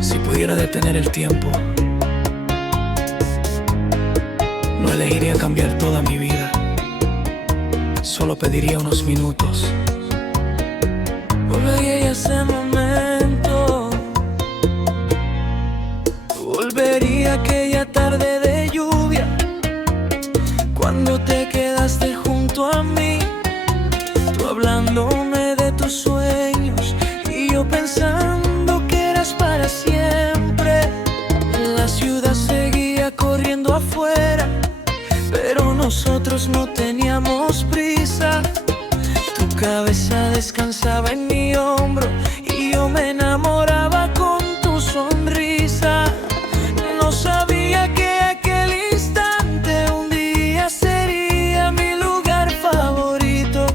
Si pudiera detener el tiempo, no elegiría cambiar toda mi vida. Solo pediría unos minutos. Volvería a ese momento. Volvería a aquella tarde de lluvia, cuando te quedaste junto a mí, tú hablándome de tus sueños y yo pensando que eras para siempre. La ciudad seguía corriendo afuera, pero nosotros no teníamos prisa. Tu cabeza descansaba en mi hombro y yo me enamoraba con tu sonrisa. No sabía que aquel instante un día sería mi lugar favorito.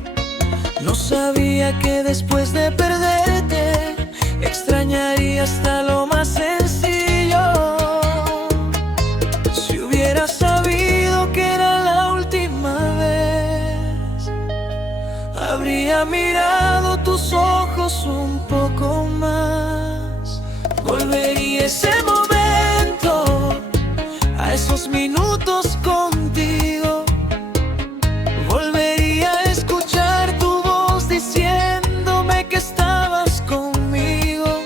No sabía que después de perderte extrañaría hasta lo más sencillo. Si hubiera sabido que era la última vez, habría mirado tus ojos un poco más. Volvería a ese momento, a esos minutos contigo. Volvería a escuchar tu voz diciéndome que estabas conmigo.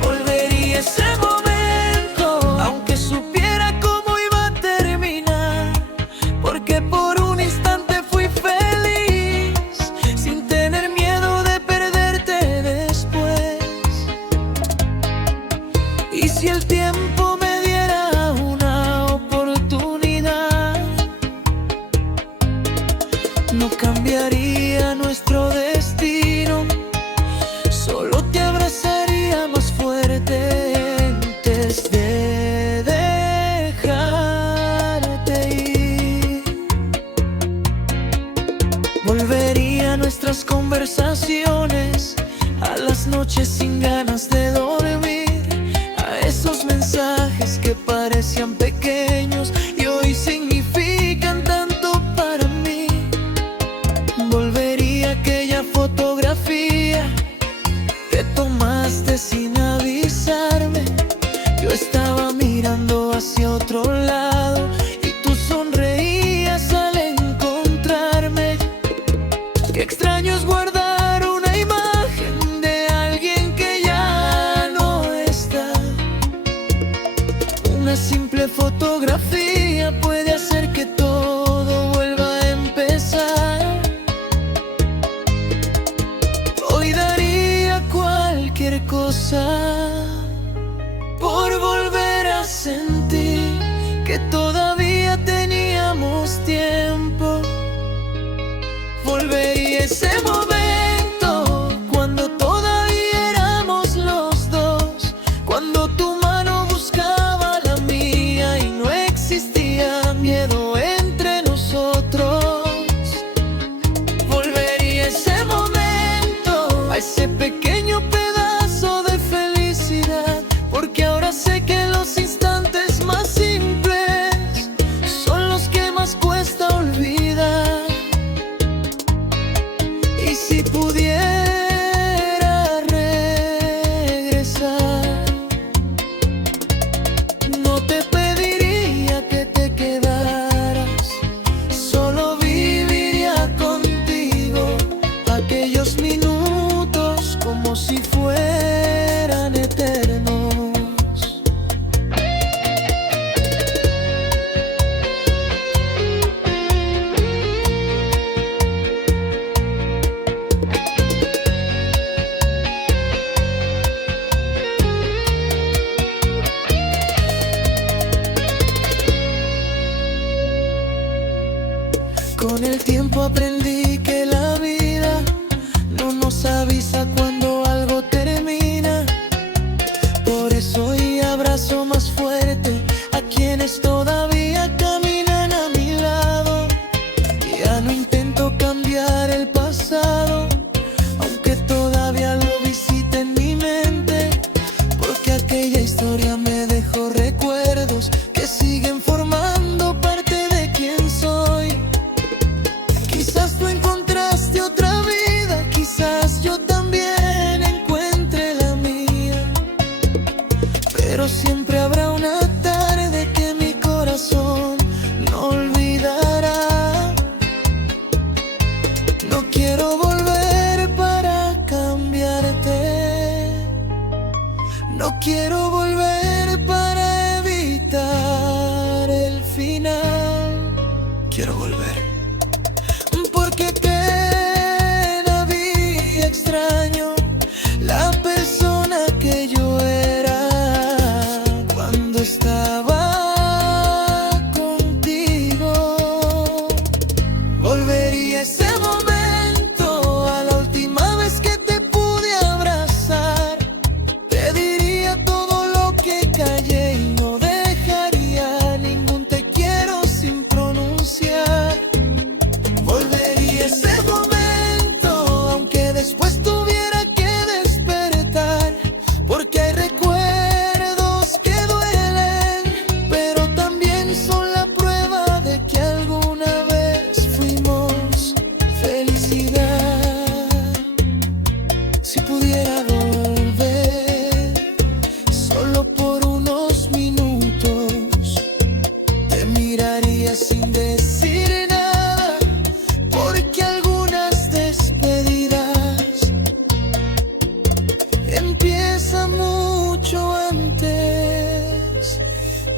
Volvería a ese momento, aunque supiera cómo iba a terminar, porque por un instante fui feliz, sin tener miedo de perderte después. Y si el tiempo me diera una oportunidad, no cambiaría nuestro destino, solo te abrazaría más fuerte antes de dejarte ir. Volvería a nuestras conversaciones, a las noches sin ganas de dormir, a esos mensajes que parecían pequeños y hoy significan tanto para mí. Volvería a aquella fotografía que tomaste sin avisarme. Yo estaba mirando hacia otro lado y tú sonreías al encontrarme. Qué extraño es guardar una imagen de alguien que ya no está. Una simple fotografía puede hacer que todo vuelva a empezar. Hoy daría cualquier cosa por volver a sentir que todavía teníamos tiempo. Volvería a ese momento, cuando todavía éramos los dos, cuando tu mano buscaba la mía y no existía miedo entre nosotros. Volvería a ese momento, a ese pequeño pedazo de felicidad, porque ahora sé que los instantes más simples son los que más cuesta olvidar. Y si pudiera regresar, no te pediría que te quedaras, solo viviría contigo aquellos minutos como si fueran eternos. Con el tiempo aprendí que la vida no nos avisa cuando algo termina. Por eso hoy abrazo más fuerte a quienes todavía caminan a mi lado. Ya no intento cambiar el pasado, aunque todavía lo visite en mi mente, porque aquella historia me dejó recuerdos que siguen formando quiero volver. Porque cada día extraño la persona que yo era cuando estaba contigo. Volvería a ese momento, a la última vez que te pude abrazar. Te diría todo lo que callé y no dejaría ningún te quiero sin pronunciar. Volvería a ese momento, aunque después tuviera que despertar, porque hay recuerdos que duelen, pero también son la prueba de que alguna vez fuimos felicidad. Si pudiera volver, solo por unos minutos, te miraría sin decir nada, porque algunas despedidas empiezan mucho antes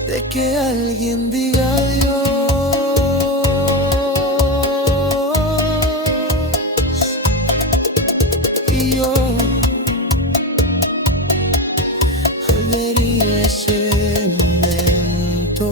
de que alguien diga adiós. Y yo volvería a ese momento.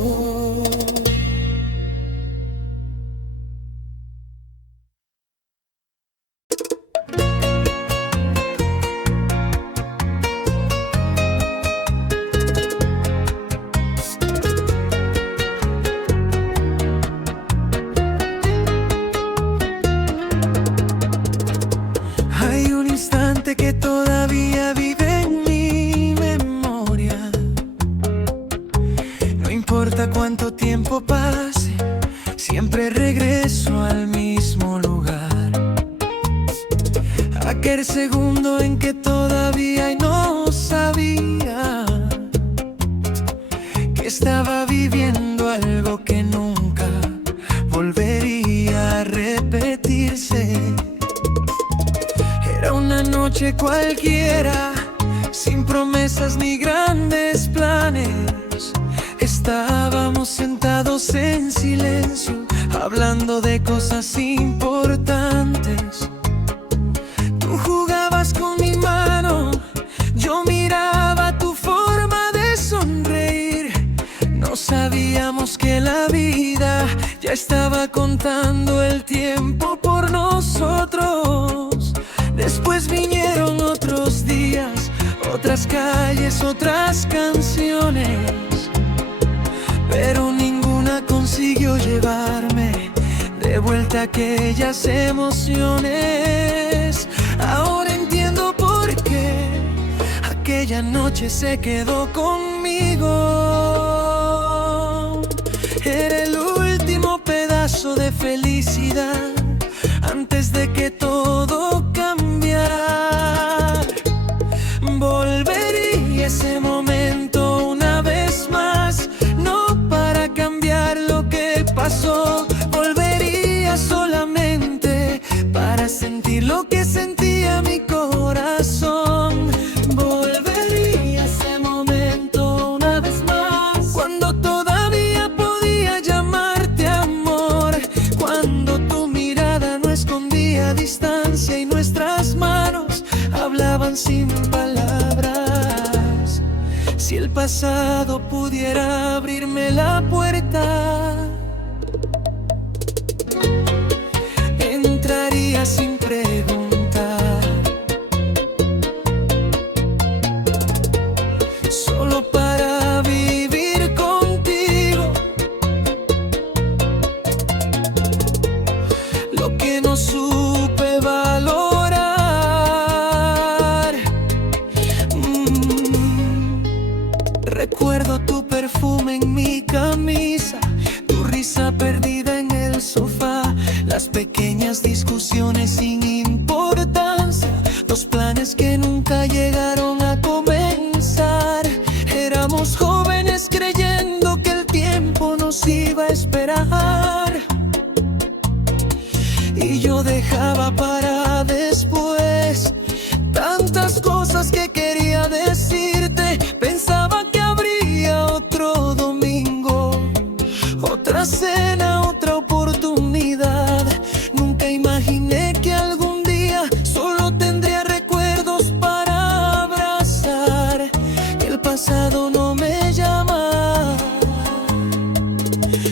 Hay un instante que todavía vive en mi memoria. No importa cuánto tiempo pase, siempre regreso al mismo lugar. Aquel segundo en que todavía no sabía que estaba viviendo algo que nunca volvería a repetirse. Era una noche cualquiera, sin promesas ni grandes planes. Estábamos sentados en silencio, hablando de cosas importantes. Tú jugabas con mi mano, yo miraba tu forma de sonreír. No sabíamos que la vida ya estaba contando el tiempo por nosotros. Después vinieron otros días, otras calles, otras canciones, pero ninguna consiguió llevarme de vuelta a aquellas emociones. Ahora entiendo por qué aquella noche se quedó conmigo. Era el último pedazo de felicidad antes de que todo cambiara. Volvería a ese momento una vez más, no para cambiar lo que pasó. Volvería solamente para sentir lo que sentía mi corazón. Volvería a ese momento una vez más, cuando todavía podía llamarte amor, cuando tu mirada no escondía distancia y nuestras manos hablaban sin palabras. Si el pasado pudiera abrirme la puerta, entraría sin preguntar, solo para vivir contigo lo que no supe valorar. Recuerdo tu perfume en mi camisa, tu risa perdida en el sofá, las pequeñas discusiones sin importancia, los planes que nunca llegaron a comenzar. Éramos jóvenes creyendo que el tiempo nos iba a esperar, y yo dejaba para después tantas cosas que quería decirte. Pensaba que habría otro domingo, otra cena, otra oportunidad.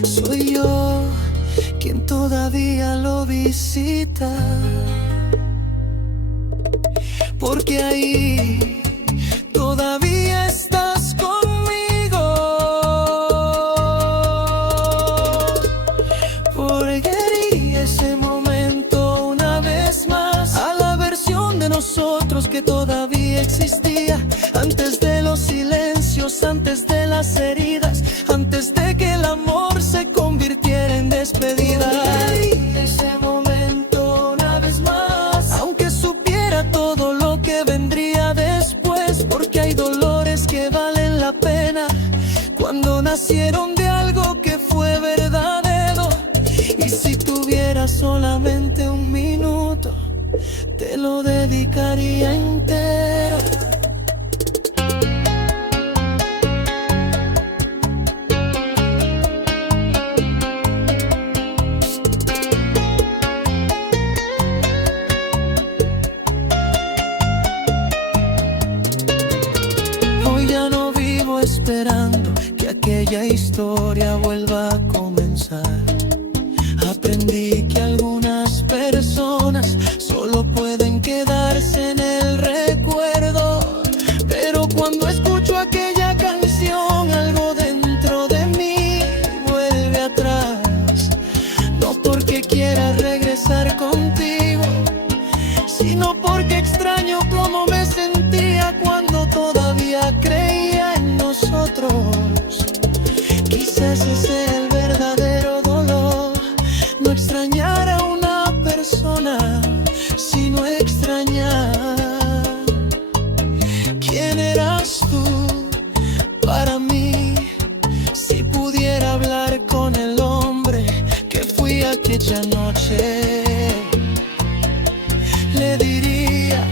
Soy yo quien todavía lo visita, porque ahí todavía estás conmigo. Volvería ese momento una vez más, a la versión de nosotros que todavía existía, antes de los silencios, antes de las heridas, antes de que el amor se convirtiera en despedida. Volvería ese momento una vez más, aunque supiera todo lo que vendría después, porque hay dolores que valen la pena cuando nacieron de algo que fue verdadero. Y si tuviera solamente un minuto, te lo dedicaría entero. Hoy ya no vivo esperando que aquella historia vuelva a comenzar. Aprendí que algunas personas solo pueden quedarse en el recuerdo, pero cuando escucho aquella canción, algo dentro de mí vuelve atrás. No porque quiera regresar contigo, sino porque extraño cómo me sentía cuando todavía creía en nosotros. Quizás ese sea el verdadero dolor, no extrañar a una persona, sino extrañar quién eras tú para mí. Si pudiera hablar con el hombre que fui aquella noche, le diría: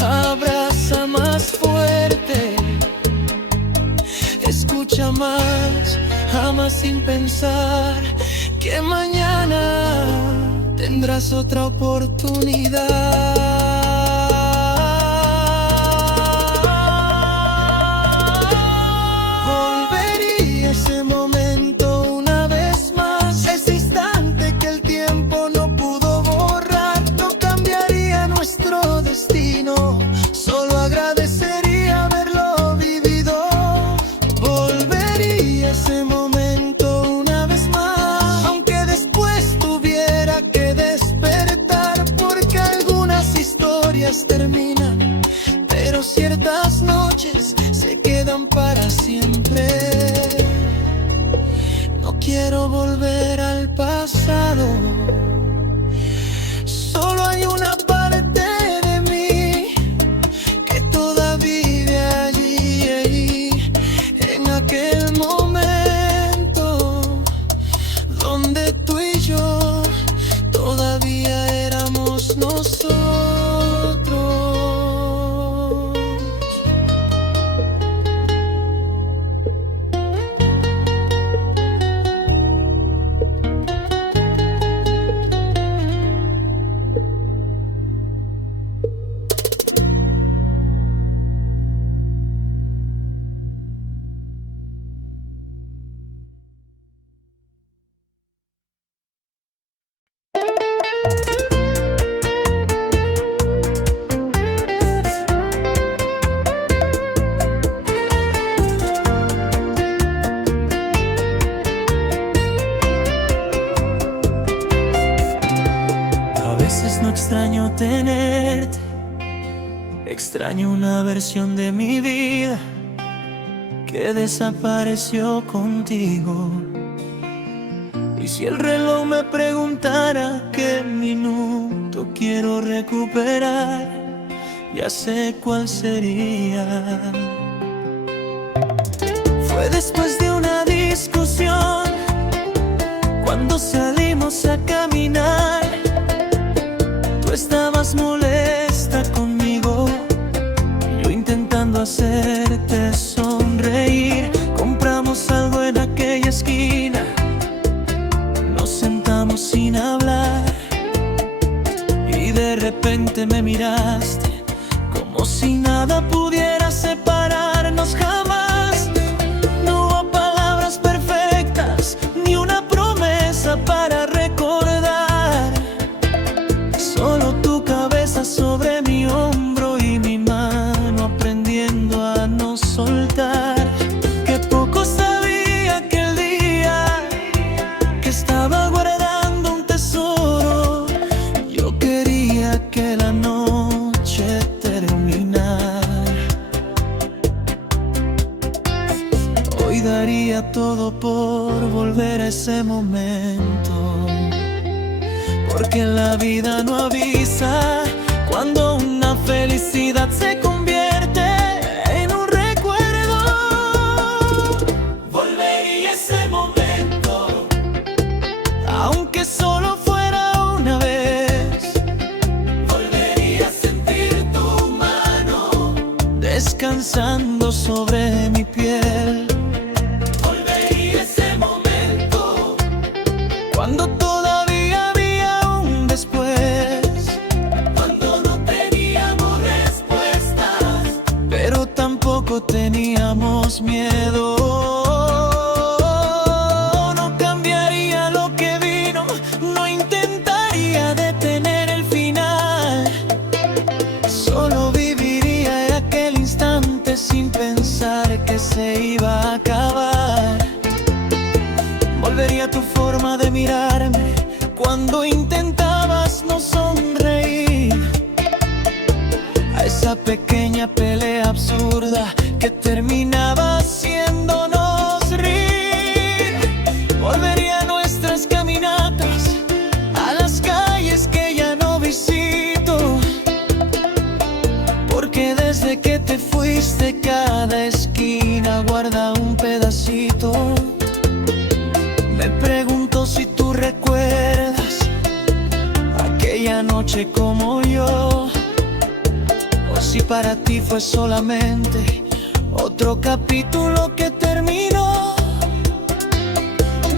abraza más fuerte, escucha más, ama sin pensar que mañana tendrás otra oportunidad. Volvería ese momento una vez más, ese instante que el tiempo no pudo borrar. No cambiaría nuestro destino, solo agradecería haberlo vivido. Volvería ese momento una vez más, aunque después tuviera que despertar, porque algunas historias terminan, pero ciertas noches se quedan para siempre. No quiero volver al pasado, solo hay una parte de mí que todavía vive allí, en aquel momento donde tú y yo todavía éramos nosotros. A veces no extraño tenerte, extraño una versión de mi vida que desapareció contigo. Y si el reloj me preguntara qué minuto quiero recuperar, ya sé cuál sería. Fue después de una discusión, cuando salimos a caminar. Tú estabas molesta conmigo, yo intentando hacerte sonreír. Compramos algo en aquella esquina, nos sentamos sin hablar, y de repente me miraste como si nada pudiera separarnos jamás. No hubo palabras perfectas, daría todo por volver a ese momento, porque la vida no avisa cuando una felicidad se convierte en un recuerdo. Volvería a ese momento, aunque solo fuera una vez. Volvería a sentir tu mano descansando sobre mi piel. Volvería a ese momento, cuando todavía había un después, cuando no teníamos respuestas, pero tampoco teníamos miedo. No cambiaría lo que vino, no intentaría detener el final. Solo viviría aquel instante sin pensar que se iba a acabar. Volvería a tu forma de mirarme cuando intentabas no sonreír, a esa pequeña pelea absurda que terminaba haciéndonos reír. Volvería a nuestras caminatas, a las calles que ya no visito, porque desde que te fuiste cada esquina guarda un pedacito. Me pregunto si tú recuerdas aquella noche como yo, o si para ti fue solamente otro capítulo que terminó.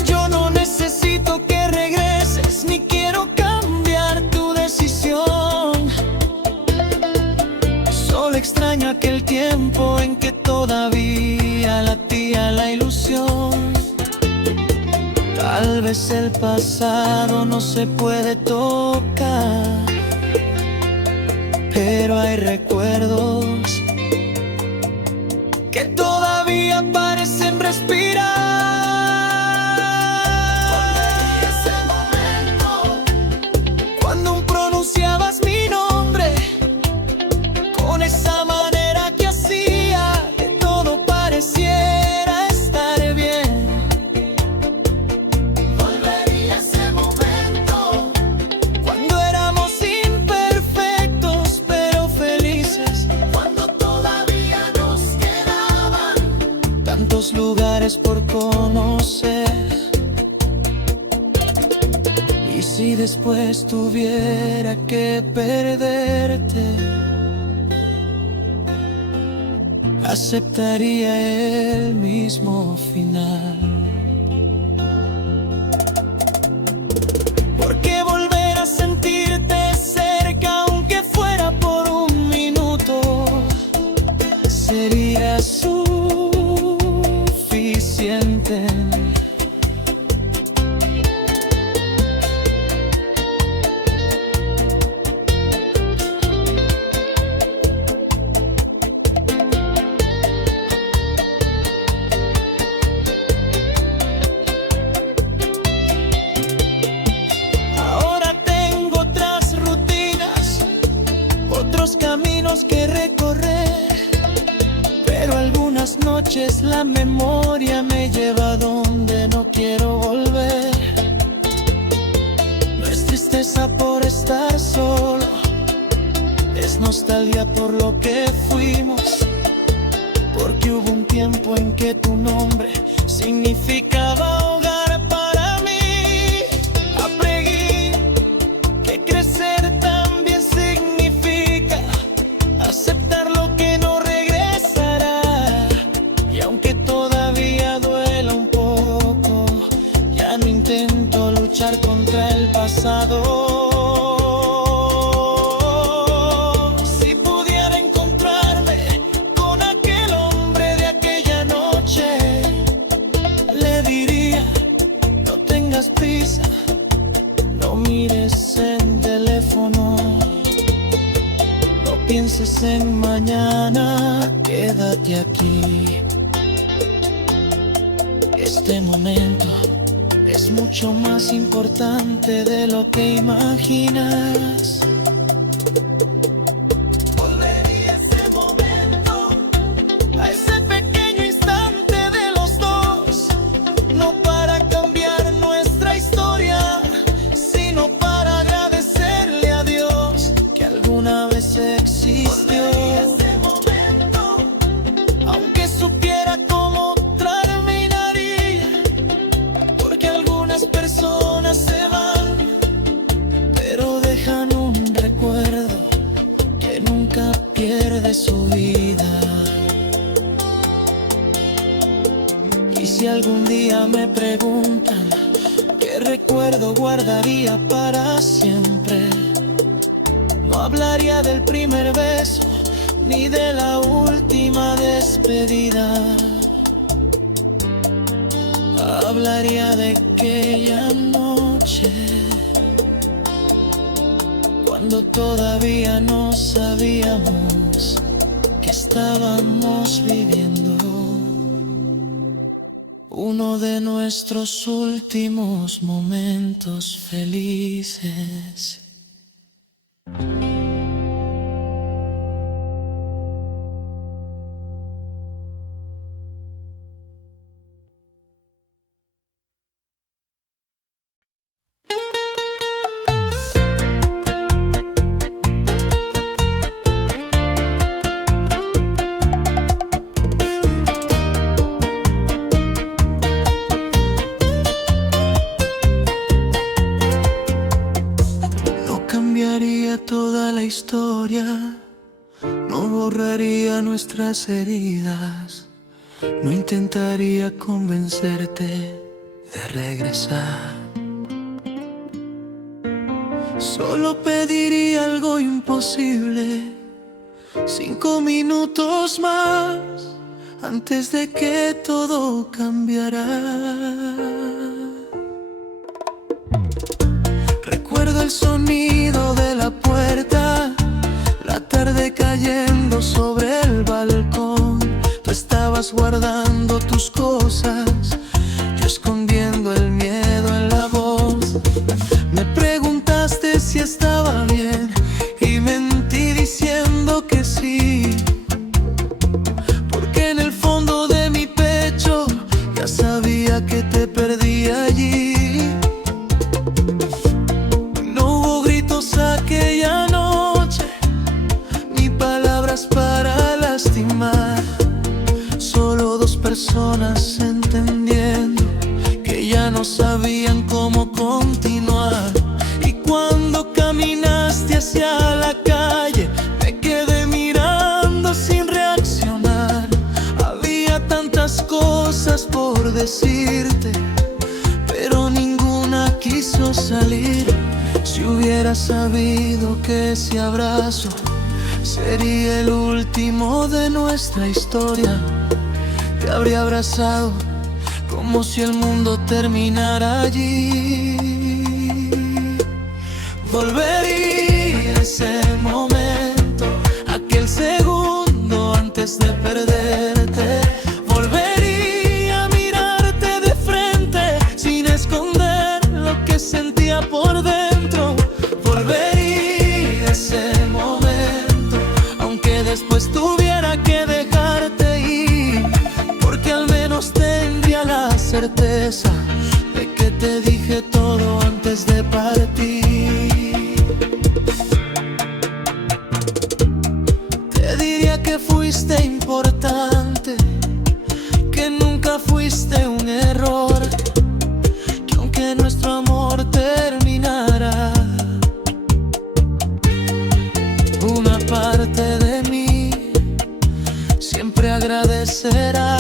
Yo no necesito que regreses, ni quiero cambiar tu decisión. Solo extraño aquel tiempo en que todavía latía la ilusión. Tal vez el pasado no se puede tocar, pero hay recuerdos que todavía parecen respirar. Volvería a ese momento, cuando aún pronunciabas mi nombre, con esa manera que hacía que todo pareciera estar bien. Volvería a ese momento, cuando éramos imperfectos pero felices, cuando todavía nos quedaban tantos lugares por conocer. Y si después tuviera que perderte, aceptaría el mismo final. Porque volver a sentirte cerca, aunque fuera por un minuto, sería suficiente. Caminos que recorrer, pero algunas noches la memoria me lleva a donde no quiero volver. No es tristeza por estar solo, es nostalgia por lo que fuimos, porque hubo un tiempo en que tu nombre significaba hogar para mí. Aprendí que crecer también significa aceptar lo que no regresará, y aunque todavía duela un poco, ya no intento luchar contra el pasado. Si pudiera encontrarme con aquel hombre de aquella noche, le diría: no tengas prisa, no mires el teléfono, pienses en mañana, quédate aquí. Este momento es mucho más importante de lo que imaginas. Volvería a ese momento, a ese pequeño instante de los dos, día me preguntan qué recuerdo guardaría para siempre. No hablaría del primer beso ni de la última despedida. Hablaría de aquella noche cuando todavía no sabíamos que estábamos viviendo uno de nuestros últimos momentos felices. Cambiaría toda la historia, no borraría nuestras heridas, no intentaría convencerte de regresar. Solo pediría algo imposible, 5 minutos más, antes de que todo cambiara. Recuerdo el sonido de la puerta, la tarde cayendo sobre el balcón. Tú estabas guardando tus cosas, yo escondiendo el miedo en la voz. Me preguntaste si estaba bien y mentí diciendo que sí, porque en el fondo de mi pecho ya sabía que te perdí allí. Aquella noche, ni palabras para lastimar, solo dos personas entendiendo que ya no sabían cómo continuar. Y cuando caminaste hacia la calle, me quedé mirando sin reaccionar. Había tantas cosas por decirte, pero ninguna quiso salir. Si hubiera sabido que ese abrazo sería el último de nuestra historia, te habría abrazado como si el mundo terminara allí. Volvería a ese momento, aquel segundo antes de perderte. Volvería a mirarte de frente sin esconder lo que sentía por dentro. Volvería a ese momento, aunque después tuviera que dejarte ir, porque al menos tendría la certeza de que te dije todo antes de partir. Te diría que fuiste importante, que nunca fuiste un error, que aunque nuestro amor terminara, una parte de mí siempre agradecerá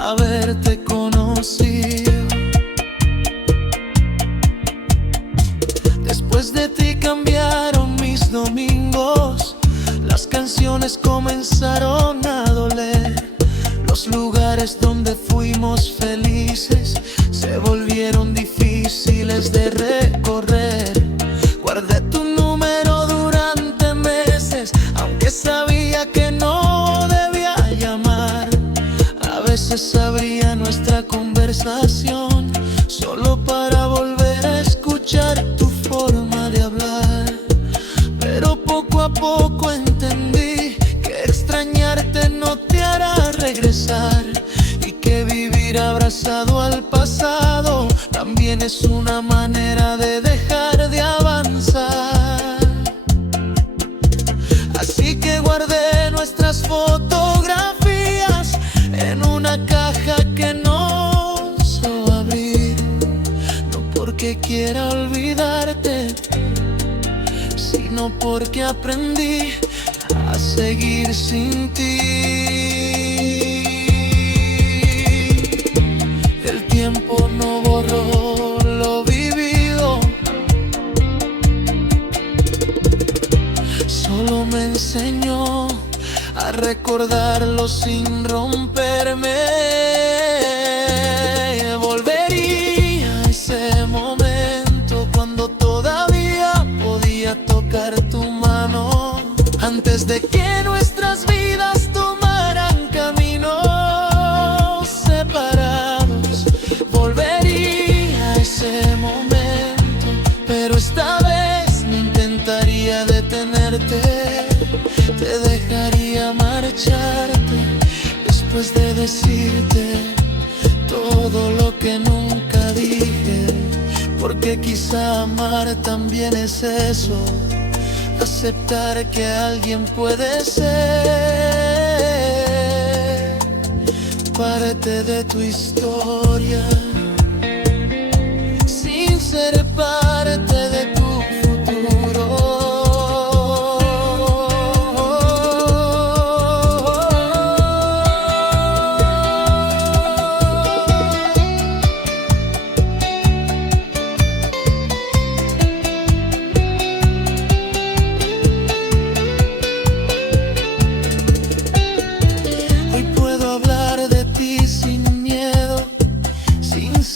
haberte conocido. Después de ti cambiaron mis domingos, las canciones comenzaron a doler, los lugares donde fuimos felices se volvieron difíciles de recorrer. Guardé tu número durante meses, aunque sabía que no debía llamar. A veces abría nuestra conversación solo para volver a escuchar tu forma de hablar. Pero poco a poco entendí que extrañarte no te hará regresar, y que vivir abrazado al pasado también es una manera de dejar de avanzar. Así que guardé nuestras fotografías en una caja que no sé abrir, no porque quiera olvidarte, sino porque aprendí a seguir sin ti. recordarlo sin romperme. Volvería a ese momento cuando todavía podía tocar tu mano, antes de que nuestras vidas tomaran caminos separados. Volvería a ese momento, pero esta vez no intentaría detenerte. Te dejaría marcharte después de decirte todo lo que nunca dije, porque quizá amar también es eso, aceptar que alguien puede ser parte de tu historia sin ser parte de tu futuro.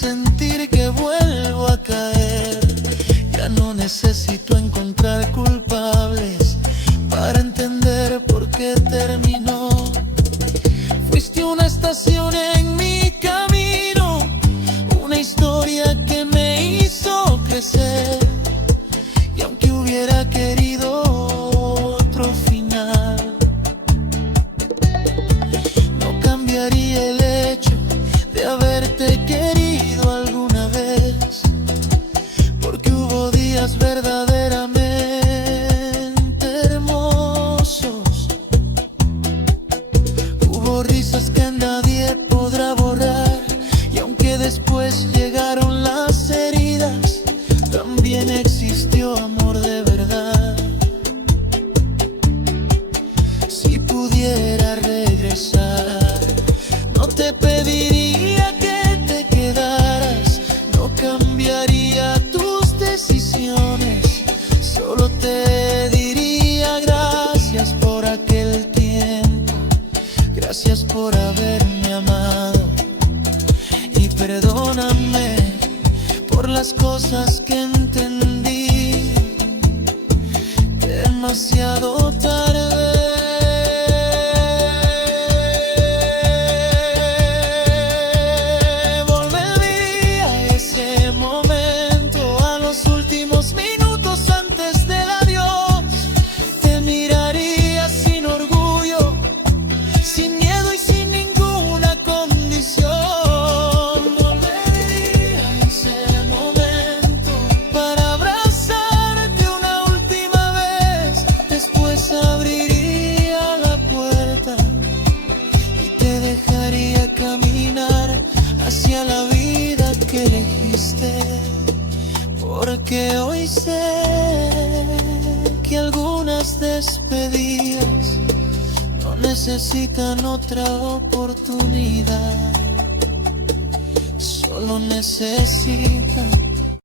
Sentir que vuelvo a caer, ya no necesito encontrar culpables para entender por qué terminó. Fuiste una estación en mi camino, una historia que me hizo crecer, y aunque hubiera querido otro final, no cambiaría el hecho de haberte querido alguna vez, porque hubo días verdaderamente hermosos, hubo risas que nadie podrá borrar, y aunque después llegaron las heridas, también existió amor de verdad. Si pudiera regresar, no te pediría que te quedaras, no cambiaría tus decisiones, solo te diría gracias por aquel tiempo, gracias por haberme amado, y perdóname por las cosas que entendí demasiado tarde. Hacia la vida que elegiste, porque hoy sé que algunas despedidas no necesitan otra oportunidad, solo necesitan